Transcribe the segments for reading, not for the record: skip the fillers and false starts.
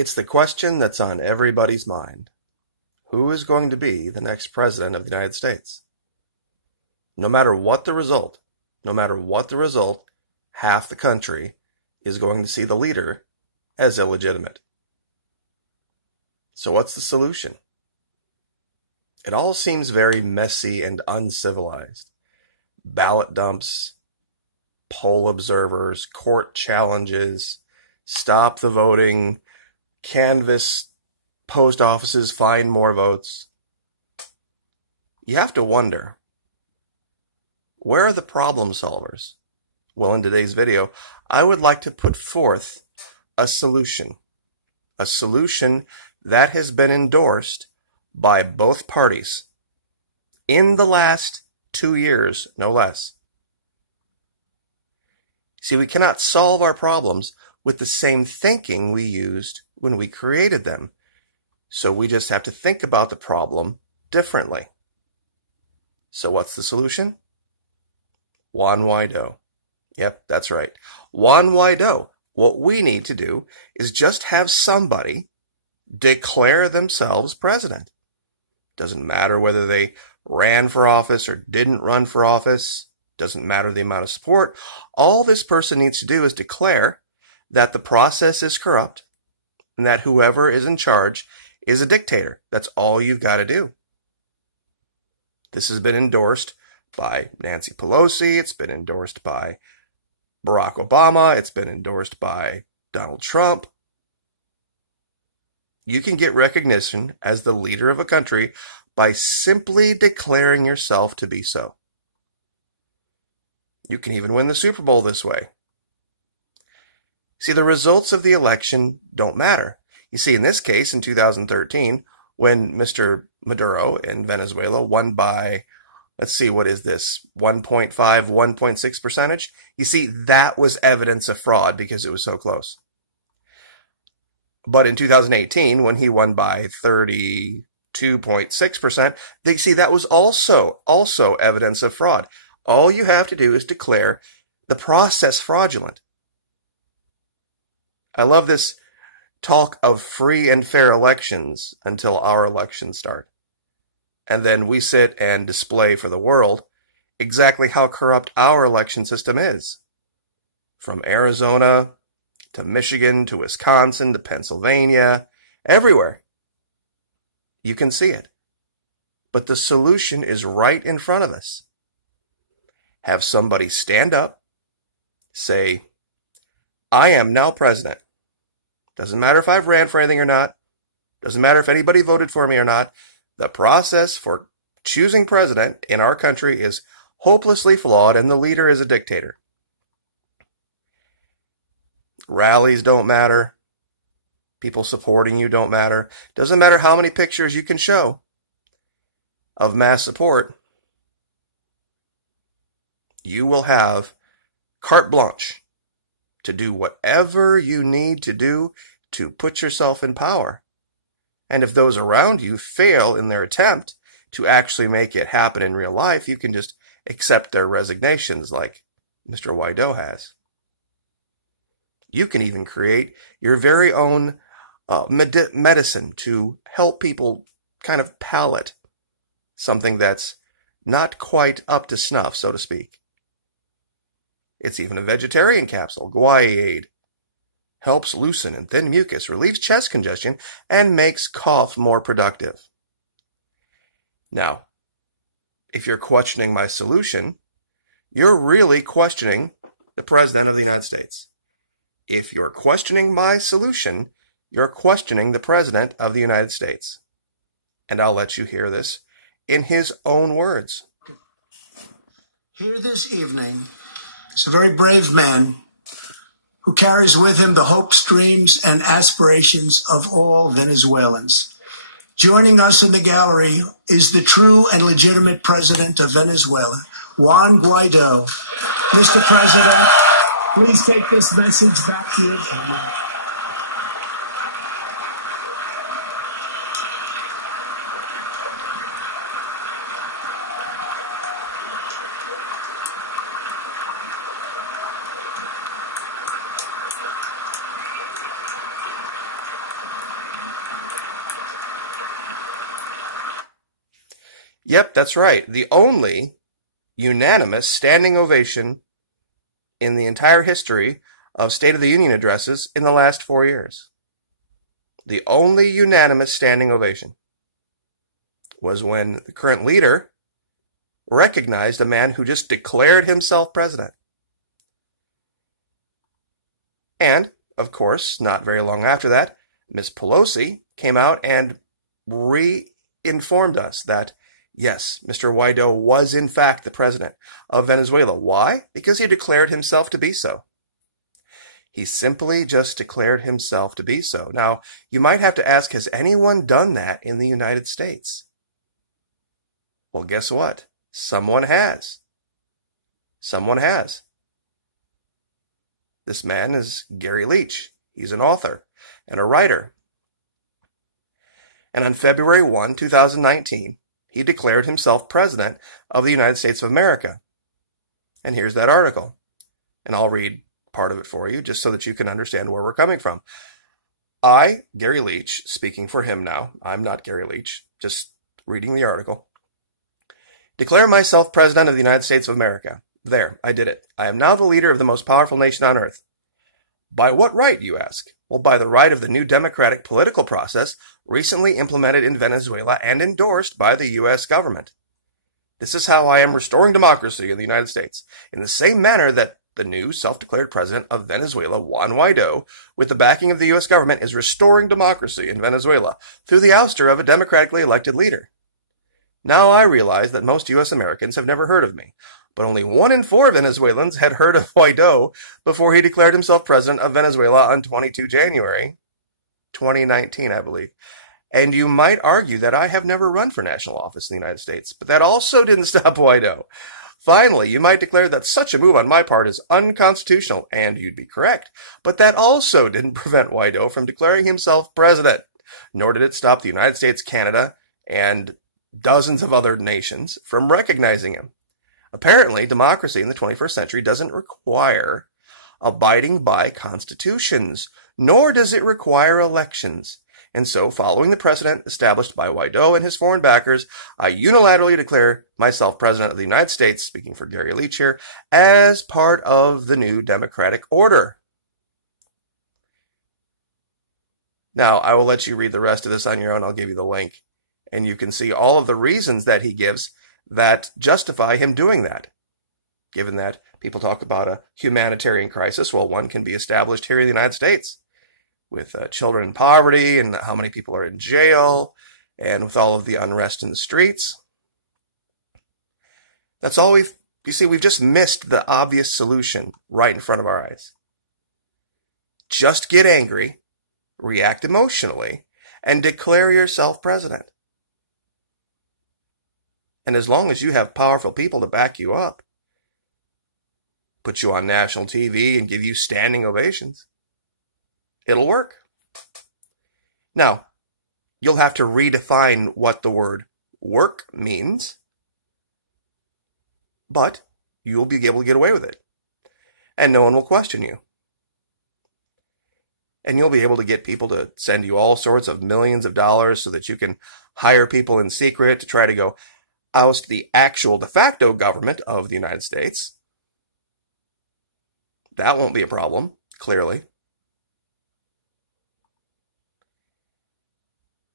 It's the question that's on everybody's mind. Who is going to be the next president of the United States? No matter what the result, half the country is going to see the leader as illegitimate. So what's the solution? It all seems very messy and uncivilized. Ballot dumps, poll observers, court challenges, stop the voting, canvass post offices, find more votes. You have to wonder, where are the problem solvers? Well, in today's video, I would like to put forth a solution that has been endorsed by both parties in the last 2 years, no less. See, we cannot solve our problems with the same thinking we used when we created them. So we just have to think about the problem differently. So what's the solution? Juan Guaido. Yep, that's right. Juan Guaido. What we need to do is just have somebody declare themselves president. Doesn't matter whether they ran for office or didn't run for office. Doesn't matter the amount of support. All this person needs to do is declare that the process is corrupt and that whoever is in charge is a dictator. That's all you've got to do. This has been endorsed by Nancy Pelosi. It's been endorsed by Barack Obama. It's been endorsed by Donald Trump. You can get recognition as the leader of a country by simply declaring yourself to be so. You can even win the Super Bowl this way. See, the results of the election don't matter. You see, in this case, in 2013, when Mr. Maduro in Venezuela won by, let's see, what is this, 1.5, 1.6%? You see, that was evidence of fraud because it was so close. But in 2018, when he won by 32.6%, they see that was also evidence of fraud. All you have to do is declare the process fraudulent. I love this talk of free and fair elections until our elections start. And then we sit and display for the world exactly how corrupt our election system is. From Arizona to Michigan to Wisconsin to Pennsylvania, everywhere. You can see it. But the solution is right in front of us. Have somebody stand up, say, I am now president. Doesn't matter if I've ran for anything or not. Doesn't matter if anybody voted for me or not. The process for choosing president in our country is hopelessly flawed, and the leader is a dictator. Rallies don't matter. People supporting you don't matter. Doesn't matter how many pictures you can show of mass support. You will have carte blanche to do whatever you need to do to put yourself in power. And if those around you fail in their attempt to actually make it happen in real life, you can just accept their resignations like Mr. Guaido has. You can even create your very own medicine to help people kind of palate something that's not quite up to snuff, so to speak. It's even a vegetarian capsule, Guaiaid. Helps loosen and thin mucus, relieves chest congestion, and makes cough more productive. Now, if you're questioning my solution, you're really questioning the President of the United States. If you're questioning my solution, you're questioning the President of the United States. And I'll let you hear this in his own words. Here this evening is a very brave man who carries with him the hopes, dreams, and aspirations of all Venezuelans. Joining us in the gallery is the true and legitimate president of Venezuela, Juan Guaido. Mr. President, please take this message back to your family. Yep, that's right. The only unanimous standing ovation in the entire history of State of the Union addresses in the last 4 years. The only unanimous standing ovation was when the current leader recognized a man who just declared himself president. And, of course, not very long after that, Ms. Pelosi came out and re-informed us that, yes, Mr. Guaido was in fact the president of Venezuela. Why? Because he declared himself to be so. He simply just declared himself to be so. Now, you might have to ask, has anyone done that in the United States? Well, guess what? Someone has. Someone has. This man is Gary Leach. He's an author and a writer. And on February 1, 2019, he declared himself president of the United States of America. And here's that article. And I'll read part of it for you just so that you can understand where we're coming from. I, Gary Leach, speaking for him now, I'm not Gary Leach, just reading the article, declare myself president of the United States of America. There, I did it. I am now the leader of the most powerful nation on earth. By what right, you ask? Well, by the right of the new democratic political process recently implemented in Venezuela and endorsed by the U.S. government. This is how I am restoring democracy in the United States, in the same manner that the new self-declared president of Venezuela, Juan Guaido, with the backing of the U.S. government, is restoring democracy in Venezuela through the ouster of a democratically elected leader. Now I realize that most U.S. Americans have never heard of me, but only 1 in 4 Venezuelans had heard of Guaido before he declared himself president of Venezuela on 22 January 2019, I believe. And you might argue that I have never run for national office in the United States, but that also didn't stop Guaido. Finally, you might declare that such a move on my part is unconstitutional, and you'd be correct, but that also didn't prevent Guaido from declaring himself president, nor did it stop the United States, Canada, and dozens of other nations from recognizing him. Apparently, democracy in the 21st century doesn't require abiding by constitutions, nor does it require elections. And so, following the precedent established by Guaido and his foreign backers, I unilaterally declare myself president of the United States, speaking for Gary Leach here, as part of the new democratic order. Now, I will let you read the rest of this on your own. I'll give you the link. And you can see all of the reasons that he gives that justify him doing that. Given that people talk about a humanitarian crisis, well, one can be established here in the United States with children in poverty and how many people are in jail and with all of the unrest in the streets. That's all you see, we've just missed the obvious solution right in front of our eyes. Just get angry, react emotionally, and declare yourself president. And as long as you have powerful people to back you up, put you on national TV and give you standing ovations, it'll work. Now, you'll have to redefine what the word work means, but you'll be able to get away with it. And no one will question you. And you'll be able to get people to send you all sorts of millions of dollars so that you can hire people in secret to try to go oust the actual de facto government of the United States. That won't be a problem, clearly.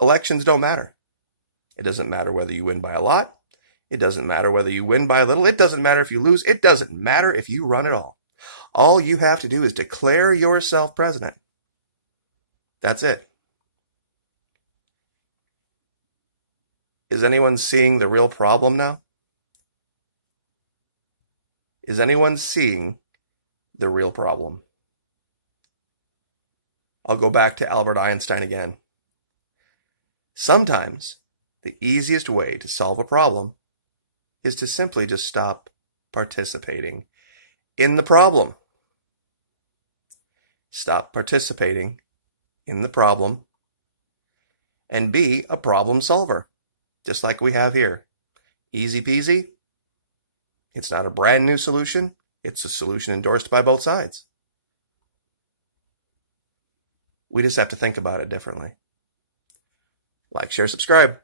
Elections don't matter. It doesn't matter whether you win by a lot. It doesn't matter whether you win by a little. It doesn't matter if you lose. It doesn't matter if you run at all. All you have to do is declare yourself president. That's it. Is anyone seeing the real problem now? Is anyone seeing the real problem? I'll go back to Albert Einstein again. Sometimes the easiest way to solve a problem is to simply just stop participating in the problem. Stop participating in the problem and be a problem solver, just like we have here. Easy peasy. It's not a brand new solution. It's a solution endorsed by both sides. We just have to think about it differently. Like, share, subscribe.